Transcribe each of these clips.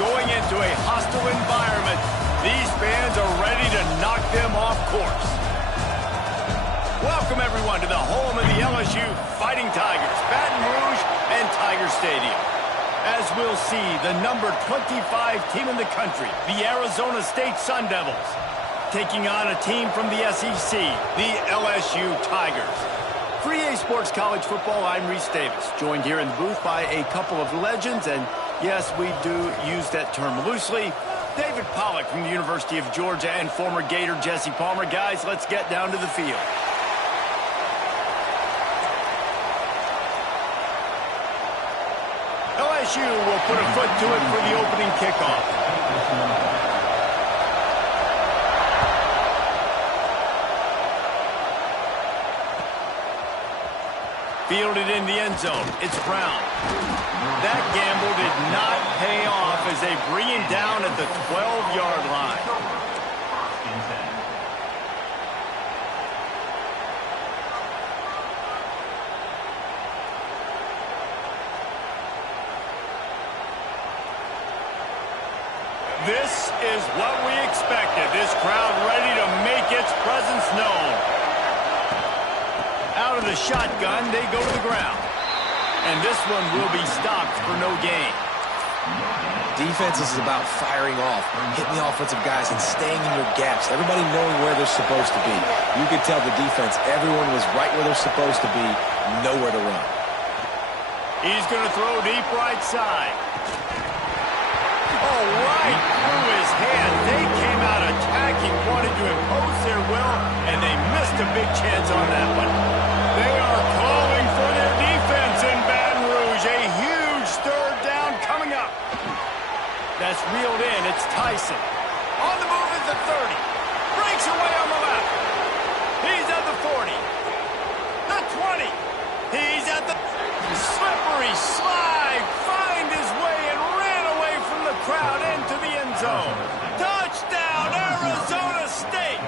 going into a hostile environment. These fans are ready to knock them off course. Welcome, everyone, to the home of the LSU Fighting Tigers, Baton Rouge and Tiger Stadium. As we'll see, the number 25 team in the country, the Arizona State Sun Devils, taking on a team from the SEC, the LSU Tigers. For EA Sports College Football, I'm Reese Davis, joined here in the booth by a couple of legends, and yes, we do use that term loosely. David Pollack from the University of Georgia and former Gator Jesse Palmer. Guys, let's get down to the field. LSU will put a foot to it for the opening kickoff. Fielded in the end zone. It's Brown. That gamble did not pay off as they bring him down at the 12-yard line. This is what we expected. This crowd ready to make its presence known. Out of the shotgun, they go to the ground. And this one will be stopped for no gain. Defense is about firing off, hitting the offensive guys, and staying in your gaps. Everybody knowing where they're supposed to be. You could tell the defense, everyone was right where they're supposed to be, nowhere to run. He's going to throw deep right side. Oh, right through his hand. They came out attacking, wanted to impose their will, and they missed a big chance on that one. They are calling for their defense in Baton Rouge. A huge third down coming up. That's reeled in. It's Tyson. On the move is the 30. Breaks away on the left. He's at the 40. The 20. He's at the slippery slide. Find his way and ran away from the crowd into the end zone. Touchdown, Arizona State.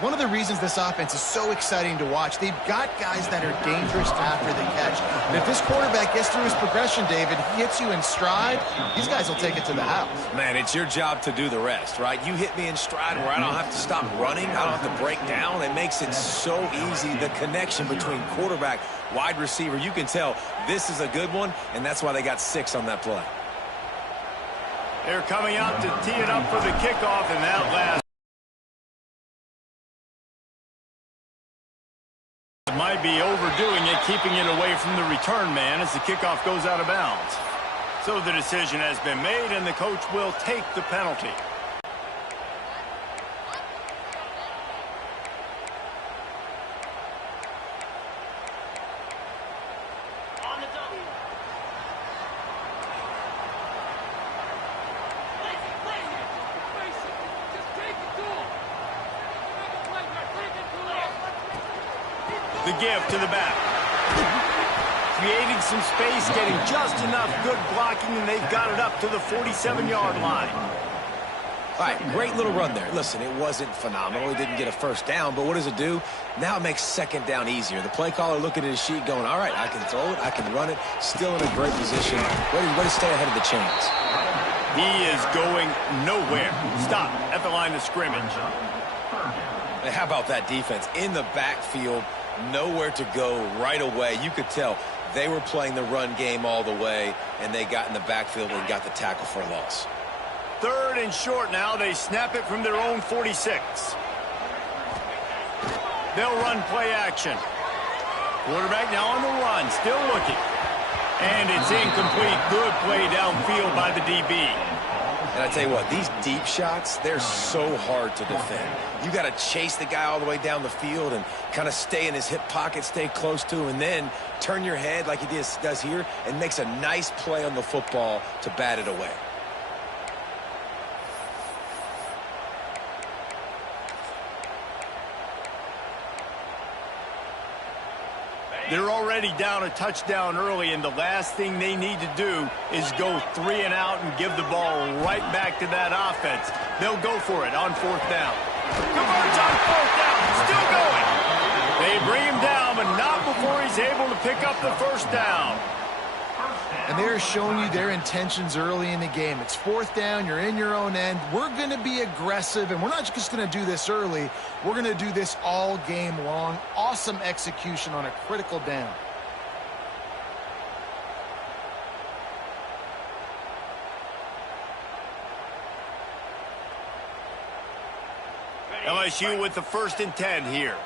One of the reasons this offense is so exciting to watch, they've got guys that are dangerous after the catch. And if this quarterback gets through his progression, David, hits you in stride, these guys will take it to the house. Man, it's your job to do the rest, right? You hit me in stride where I don't have to stop running. I don't have to break down. It makes it so easy, the connection between quarterback, wide receiver. You can tell this is a good one, and that's why they got 6 on that play. They're coming out to tee it up for the kickoff, and that last might be overdoing it, keeping it away from the return man as the kickoff goes out of bounds. So the decision has been made, and the coach will take the penalty. The give to the back. Creating some space, getting just enough good blocking, and they've got it up to the 47-yard line. All right, great little run there. Listen, it wasn't phenomenal. He didn't get a first down, but what does it do? Now it makes second down easier. The play caller looking at his sheet going, all right, I can throw it, I can run it, still in a great position, ready to stay ahead of the chains. He is going nowhere. Stop at the line of scrimmage. And how about that defense? In the backfield, nowhere to go right away. You could tell they were playing the run game all the way, and they got in the backfield and got the tackle for a loss. 3rd and short now. They snap it from their own 46. They'll run play action. Quarterback now on the run, still looking. And it's incomplete. Good play downfield by the DB. And I tell you what, these deep shots, they're so hard to defend. You got to chase the guy all the way down the field and kind of stay in his hip pocket, stay close to him, and then turn your head like he does here and makes a nice play on the football to bat it away. They're already down a touchdown early, and the last thing they need to do is go 3 and out and give the ball right back to that offense. They'll go for it on 4th down. Converts on 4th down, still going. They bring him down, but not before he's able to pick up the first down. And they are showing you their intentions early in the game. It's fourth down. You're in your own end. We're going to be aggressive, and we're not just going to do this early. We're going to do this all game long. Awesome execution on a critical down. LSU with the 1st and 10 here.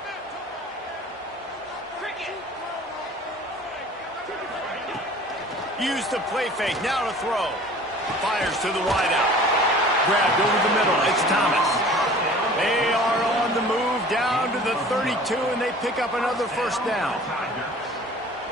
Use the play fake, now to throw. Fires to the wideout. Grabbed over the middle, it's Thomas. They are on the move down to the 32, and they pick up another 1st down.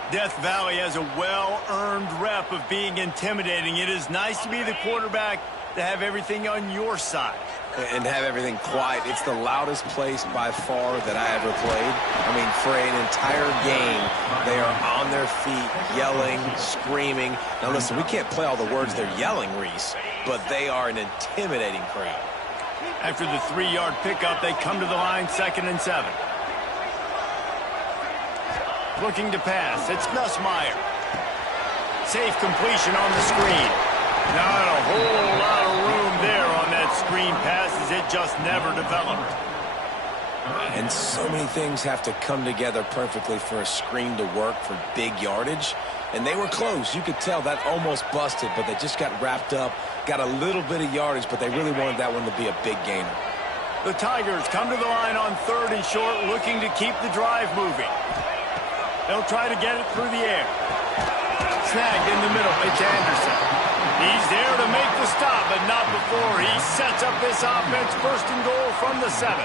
Death Valley has a well-earned rep of being intimidating. It is nice to be the quarterback to have everything on your side. And have everything quiet. It's the loudest place by far that I ever played. I mean, for an entire game, they are on their feet, yelling, screaming. Now listen, we can't play all the words they're yelling, Reese, but they are an intimidating crowd. After the 3-yard pickup, they come to the line, 2nd and 7. Looking to pass, it's Nussmeier. Safe completion on the screen. Not a whole lot of room there on that screen pass, as it just never developed. And so many things have to come together perfectly for a screen to work for big yardage. And they were close. You could tell that almost busted, but they just got wrapped up, got a little bit of yardage, but they really wanted that one to be a big gainer. The Tigers come to the line on 3rd and short, looking to keep the drive moving. They'll try to get it through the air. Snagged in the middle, it's Anderson. He's there to make the stop, but not before he sets up this offense. 1st and goal from the 7.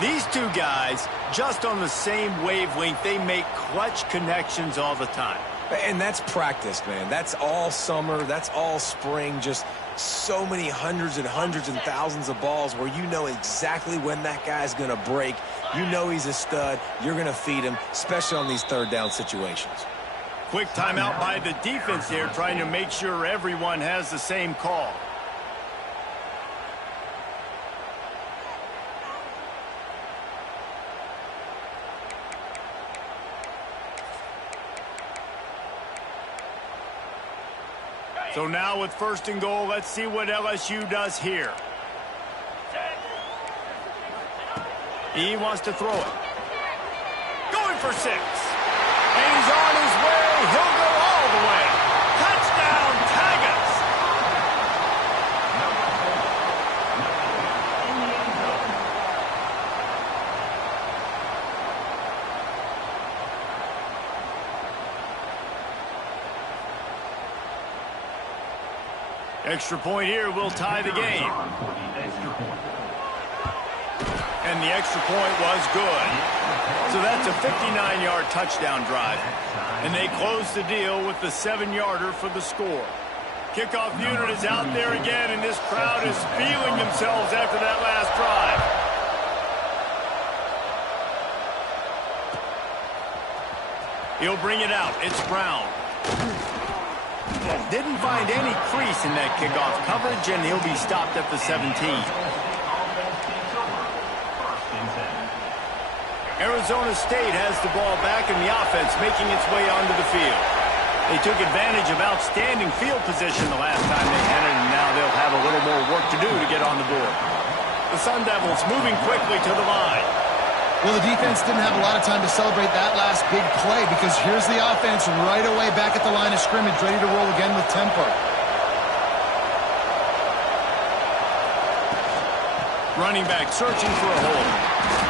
These two guys, just on the same wavelength, they make clutch connections all the time. And that's practice, man. That's all summer. That's all spring. Just so many hundreds and thousands of balls where you know exactly when that guy's going to break. You know he's a stud. You're going to feed him, especially on these 3rd down situations. Quick timeout by the defense here, trying to make sure everyone has the same call. So now with 1st and goal, let's see what LSU does here. He wants to throw it. Going for 6. And he's on his way. He'll go all the way. Touchdown, Tigers. Extra point here will tie the game. And the extra point was good. So that's a 59-yard touchdown drive. And they close the deal with the 7-yarder for the score. Kickoff unit is out there again, and this crowd is feeling themselves after that last drive. He'll bring it out. It's Brown. Didn't find any crease in that kickoff coverage, and he'll be stopped at the 17. Arizona State has the ball back, and the offense making its way onto the field. They took advantage of outstanding field position the last time they had it, and now they'll have a little more work to do to get on the board. The Sun Devils moving quickly to the line. Well, the defense didn't have a lot of time to celebrate that last big play, because here's the offense right away back at the line of scrimmage, ready to roll again with tempo. Running back searching for a hole.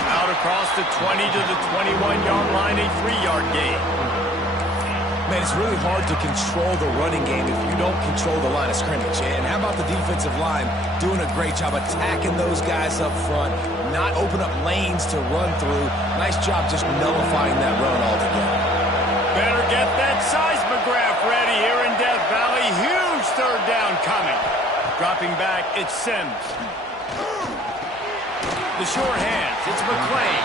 Out across the 20 to the 21-yard line, a 3-yard gain. Man, it's really hard to control the running game if you don't control the line of scrimmage. And how about the defensive line doing a great job attacking those guys up front, not open up lanes to run through. Nice job just nullifying that run altogether. Better get that seismograph ready here in Death Valley. Huge 3rd down coming. Dropping back, it's Sims. The short hands, it's McClain.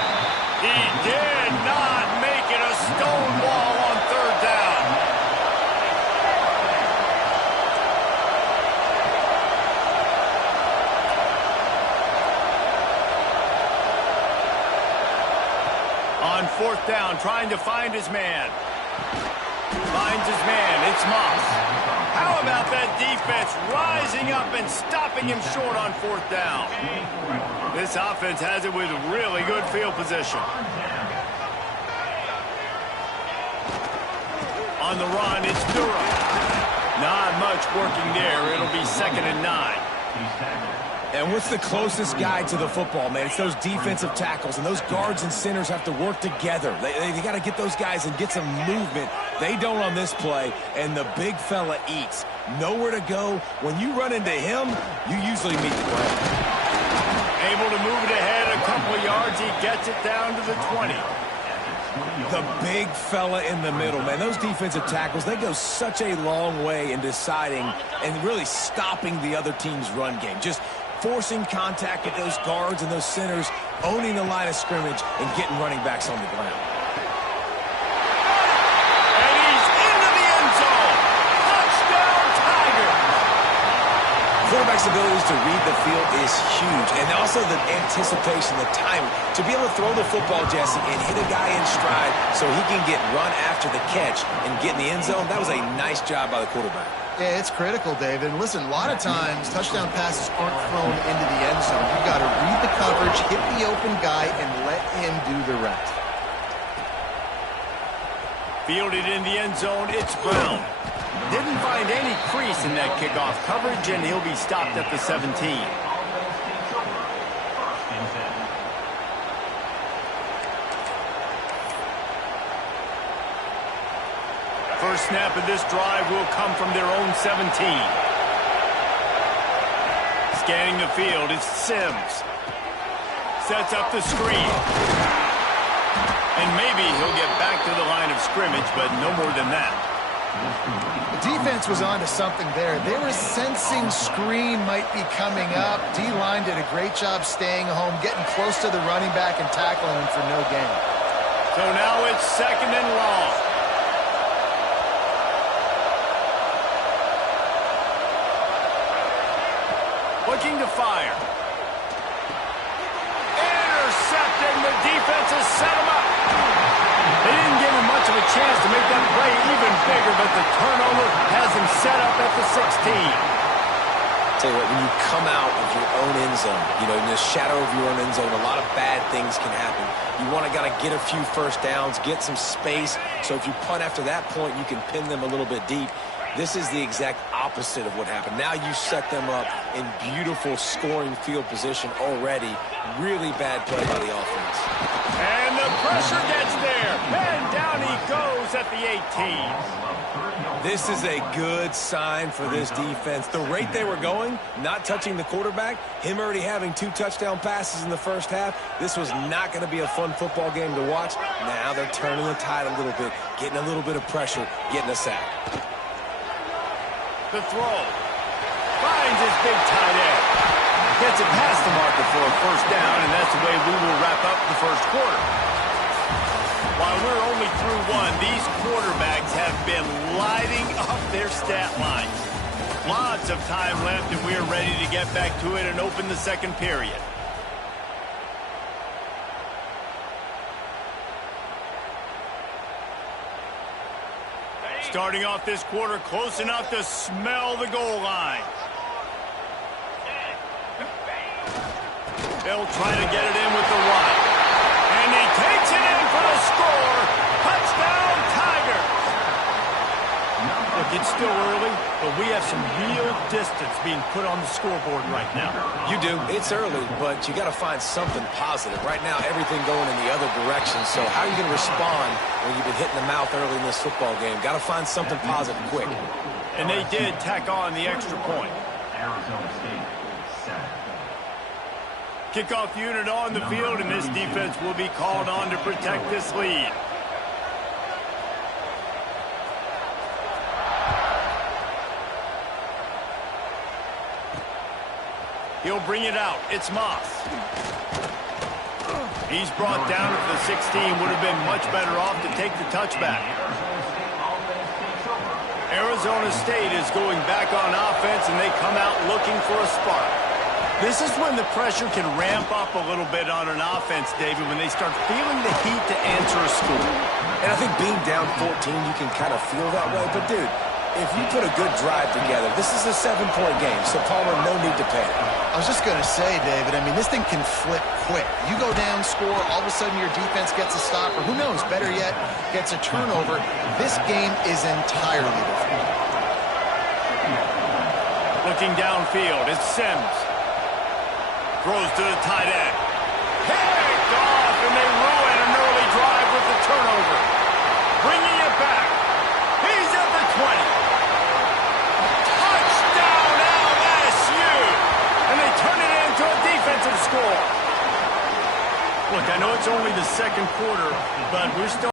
He did not make it a stone wall on 3rd down. On 4th down, trying to find his man. finds his man. It's Moss. How about that defense rising up and stopping him short on fourth down? This offense has it with really good field position. On the run, it's Durham. Not much working there. It'll be 2nd and 9. And what's the closest guy to the football, man? It's those defensive tackles, and those guards and centers have to work together. They got to get those guys and get some movement. They don't on this play, and the big fella eats. Nowhere to go. When you run into him, you usually meet the ground. Able to move it ahead a couple of yards. He gets it down to the 20. The big fella in the middle, man. Those defensive tackles, they go such a long way in deciding and really stopping the other team's run game. Just forcing contact with those guards and those centers, owning the line of scrimmage, and getting running backs on the ground. And he's into the end zone. Touchdown, Tigers. Quarterback's abilities to read the field is huge, and also the anticipation, the timing. To be able to throw the football, Jesse, and hit a guy in stride so he can get run after the catch and get in the end zone, that was a nice job by the quarterback. Yeah, it's critical, David. And listen, a lot of times touchdown passes aren't thrown into the end zone. You've got to read the coverage, hit the open guy, and let him do the rest. Fielded in the end zone, it's Brown. Didn't find any crease in that kickoff coverage, and he'll be stopped at the 17. First snap of this drive will come from their own 17. Scanning the field, it's Sims. Sets up the screen. And maybe he'll get back to the line of scrimmage, but no more than that. The defense was onto something there. They were sensing screen might be coming up. D-line did a great job staying home, getting close to the running back and tackling him for no gain. So now it's 2nd and long. Looking to fire. Intercepted, the defense has set him up. They didn't give him much of a chance to make that play even bigger, but the turnover has him set up at the 16. Tell you what, when you come out of your own end zone, you know, in the shadow of your own end zone, a lot of bad things can happen. You want to get a few first downs, get some space, so if you punt after that point, you can pin them a little bit deep. This is the exact opposite of what happened. Now you set them up in beautiful scoring field position already. Really bad play by the offense. And the pressure gets there. And down he goes at the 18. This is a good sign for this defense. The rate they were going, not touching the quarterback, him already having 2 touchdown passes in the first half, this was not going to be a fun football game to watch. Now they're turning the tide a little bit, getting a little bit of pressure, getting a sack. The throw. Finds his big tight end. Gets it past the marker for a first down, and that's the way we will wrap up the first quarter. While we're only through one, these quarterbacks have been lighting up their stat lines. Lots of time left, and we are ready to get back to it and open the second period. Starting off this quarter close enough to smell the goal line. They'll try to get it in with the right. And he takes it in for the score. Touchdown, Tigers. Look, it's still early, but we have some real distance being put on the scoreboard right now. You do. It's early, but you got to find something positive. Right now, everything going in the other direction. So how are you going to respond when you've been hit in the mouth early in this football game? Got to find something positive quick. And they did tack on the extra point. Arizona State, set. Kickoff unit on the field, and this defense will be called on to protect this lead. He'll bring it out. It's Moss. He's brought down at the 16. Would have been much better off to take the touchback. Arizona State is going back on offense, and they come out looking for a spark. This is when the pressure can ramp up a little bit on an offense, David, when they start feeling the heat to answer a score. And I think being down 14, you can kind of feel that way. But, dude, if you put a good drive together, this is a 7-point game, so Palmer, no need to panic. I was just going to say, David, I mean, this thing can flip quick. You go down, score, all of a sudden your defense gets a stop, or who knows, better yet, gets a turnover. This game is entirely different. Looking downfield, it's Sims. Throws to the tight end. Picked off, and they ruin an early drive with the turnover. Bringing it back. He's at the 20. Touchdown, LSU! And they turn it into a defensive score. Look, I know it's only the second quarter, but we're still